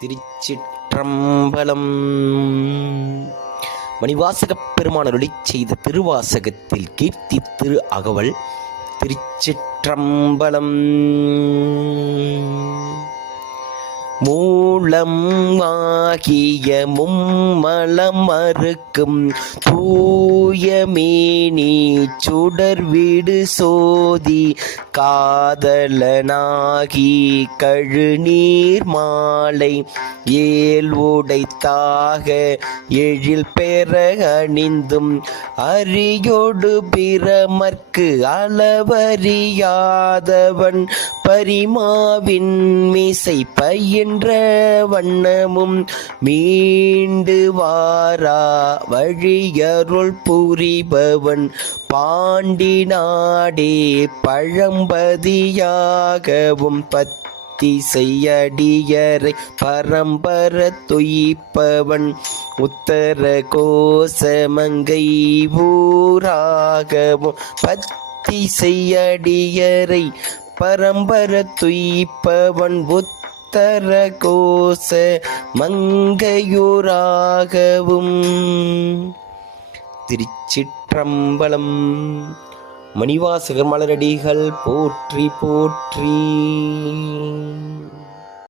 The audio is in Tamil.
திருச்சிற்றம்பலம். மணிவாசகப் பெருமான் அருளிச் செய்த திருவாசகத்தில் கீர்த்தி திரு அகவல். திருச்சிற்றம்பலம். மூலம் ஆகிய மும்மலம் மறுக்கும் தூயமேனி சுடர்விடு சோதி காதலனாகி கழுநீர் மாலை ஏல் உடைத்தாக எழில் பெற அணிந்தும் அரியோடு பிரமர்க்கு அளவறியாதவன் பரிமாவின் மிசை பயின்ற வண்ணமும் மீண்டு வாரா வழியருள் புரிபவன் பாண்டி நாடே பழம்பதியாகவும் திசையடியரை பரம்பர துய்ப்பவன் உத்தர கோசமங்கை ஊராகவும் பத்திசையடியரை பரம்பர துய்ப்பவன் உத்தர கோச மங்கையூராகவும். திருச்சிற்றம்பலம். மணிவாசகர் மலரடிகள் போற்றி போற்றி.